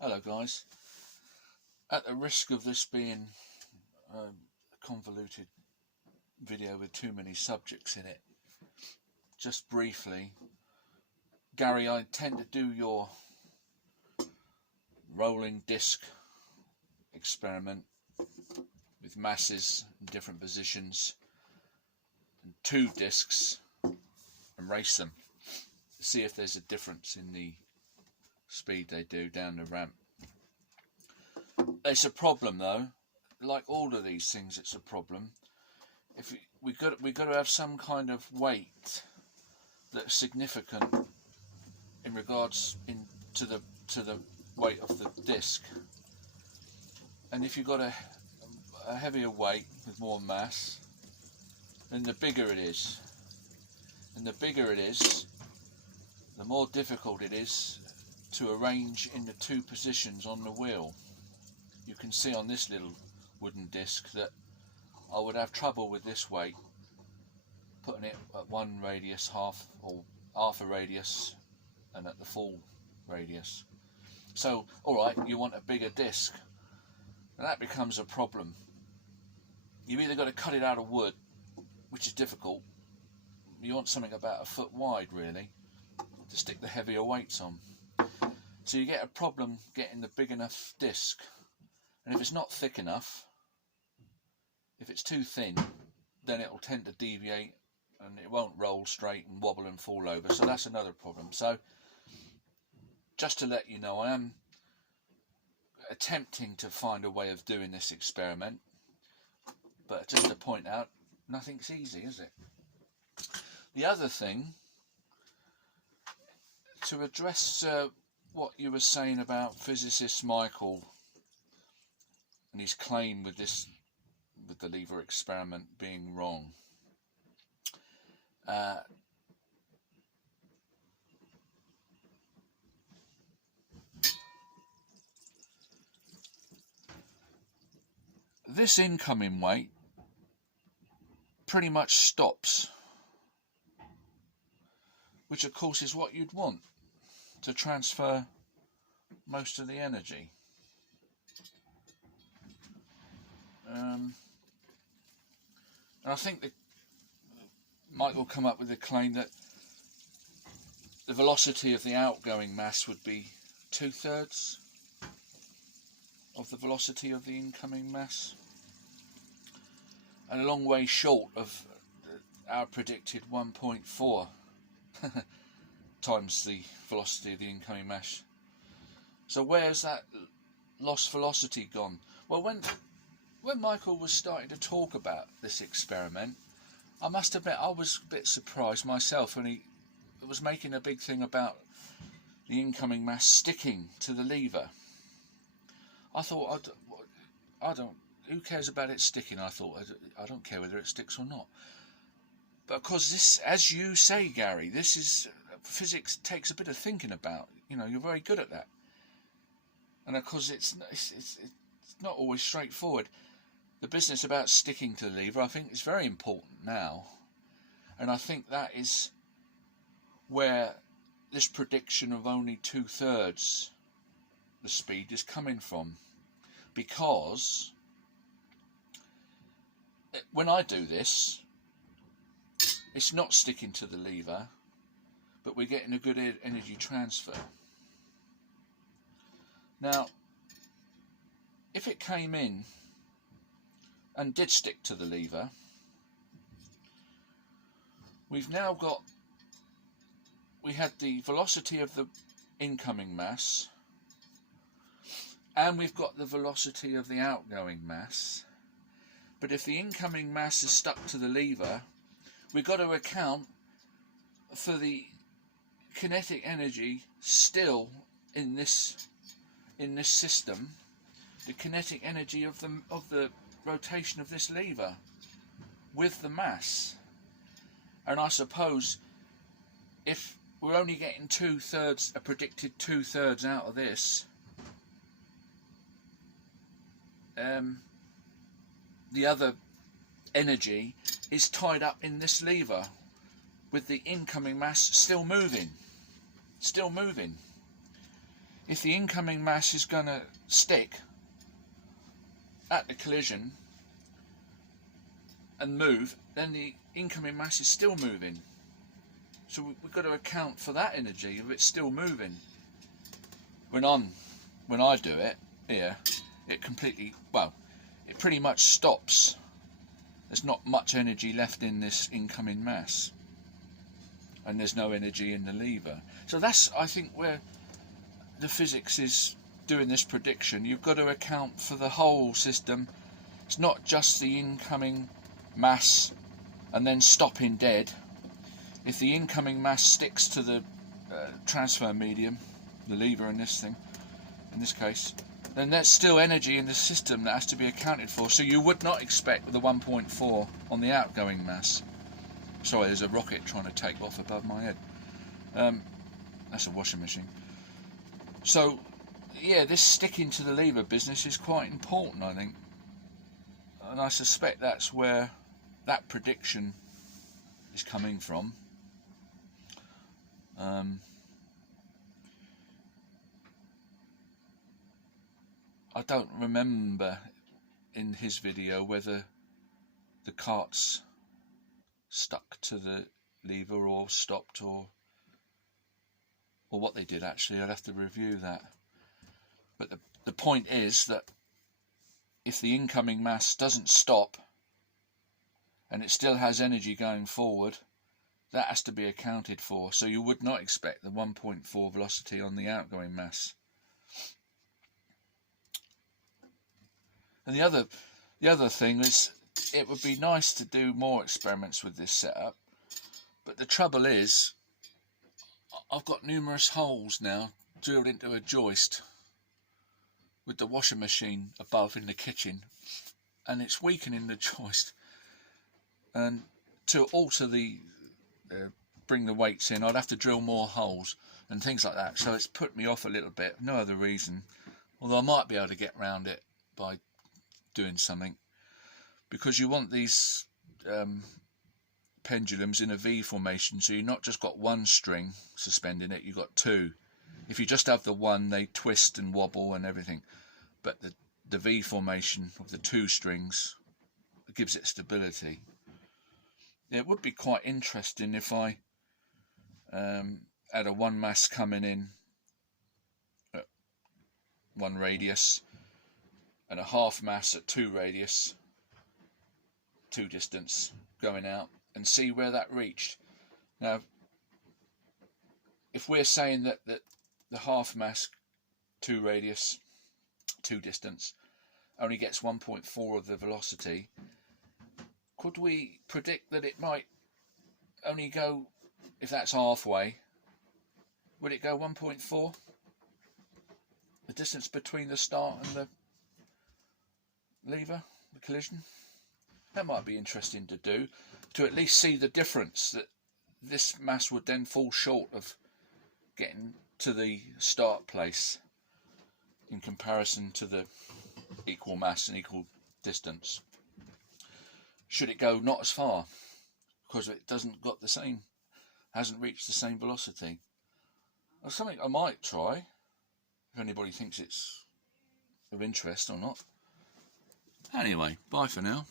Hello guys, at the risk of this being a convoluted video with too many subjects in it, just briefly, Gary, I tend to do your rolling disc experiment with masses in different positions and 2 discs and race them to see if there's a difference in the speed they do down the ramp. It's a problem though, like all of these things. It's a problem. If we got to have some kind of weight that's significant in regards to the weight of the disc, and if you've got a heavier weight with more mass, then the bigger it is, and the bigger it is, the more difficult it is to arrange in the 2 positions on the wheel. You can see on this little wooden disc that I would have trouble with this weight, putting it at 1 radius, half a radius, and at the full radius. So, alright, you want a bigger disc, and that becomes a problem. You've either got to cut it out of wood, which is difficult. You want something about 1 foot wide, really, to stick the heavier weights on. So you get a problem getting the big enough disc, and if it's not thick enough, if it's too thin, then it will tend to deviate and it won't roll straight and wobble and fall over. So that's another problem. So just to let you know, I am attempting to find a way of doing this experiment, but just to point out, nothing's easy, is it? The other thing, to address what you were saying about physicist Michael and his claim with the lever experiment being wrong. This incoming weight pretty much stops, which of course is what you'd want to transfer most of the energy. And I think that Michael come up with a claim that the velocity of the outgoing mass would be 2/3 of the velocity of the incoming mass, and a long way short of our predicted 1.4 times the velocity of the incoming mass. So where's that lost velocity gone? Well, when Michael was starting to talk about this experiment, I must admit I was a bit surprised myself when he was making a big thing about the incoming mass sticking to the lever. I thought, who cares about it sticking? I thought, I don't care whether it sticks or not. But of course, this, as you say, Gary, this is, physics takes a bit of thinking about. You know, you're very good at that. And of course, it's not always straightforward. The business about sticking to the lever, I think, is very important now. And I think that is where this prediction of only 2/3 the speed is coming from. Because when I do this, it's not sticking to the lever, but we're getting a good energy transfer. Now, if it came in and did stick to the lever, we had the velocity of the incoming mass, and we've got the velocity of the outgoing mass. But if the incoming mass is stuck to the lever, we've got to account for the kinetic energy still in this system, the kinetic energy of the rotation of this lever with the mass. And I suppose if we're only getting 2/3, a predicted 2/3 out of this, the other energy is tied up in this lever with the incoming mass still moving. if the incoming mass is going to stick at the collision and move, then the incoming mass is still moving. So we've got to account for that energy if it's still moving. When I do it here, it completely, well, it pretty much stops. There's not much energy left in this incoming mass, and there's no energy in the lever. So that's, I think, where the physics is doing this prediction. You've got to account for the whole system. It's not just the incoming mass and then stopping dead. If the incoming mass sticks to the transfer medium, the lever in this thing, in this case, then there's still energy in the system that has to be accounted for. So you would not expect the 1.4 on the outgoing mass. Sorry, there's a rocket trying to take off above my head. That's a washing machine. So, yeah, this sticking to the lever business is quite important, I think. And I suspect that's where that prediction is coming from. I don't remember in his video whether the cart's stuck to the lever or stopped, or what they did actually. I'd have to review that. But the point is that if the incoming mass doesn't stop and it still has energy going forward, that has to be accounted for. So you would not expect the 1.4 velocity on the outgoing mass. And the other thing is, it would be nice to do more experiments with this setup, but the trouble is, I've got numerous holes now drilled into a joist with the washing machine above in the kitchen, and it's weakening the joist. And to alter the bring the weights in, I'd have to drill more holes and things like that. So it's put me off a little bit. No other reason, although I might be able to get around it by doing something, because you want these pendulums in a V formation, so you've not just got one string suspending it, you've got two. If you just have the one, they twist and wobble and everything, but the V formation of the two strings gives it stability. It would be quite interesting if I had a one mass coming in at one radius and a half mass at two radius, two distance going out, and see where that reached. Now, if we're saying that the half mass, two radius, two distance, only gets 1.4 of the velocity, could we predict that it might only go, if that's halfway, would it go 1.4? The distance between the start and the lever, the collision? That might be interesting to do, to at least see the difference, that this mass would then fall short of getting to the start place in comparison to the equal mass and equal distance. Should it go not as far because it hasn't reached the same velocity? That's something I might try, if anybody thinks it's of interest or not. Anyway, bye for now.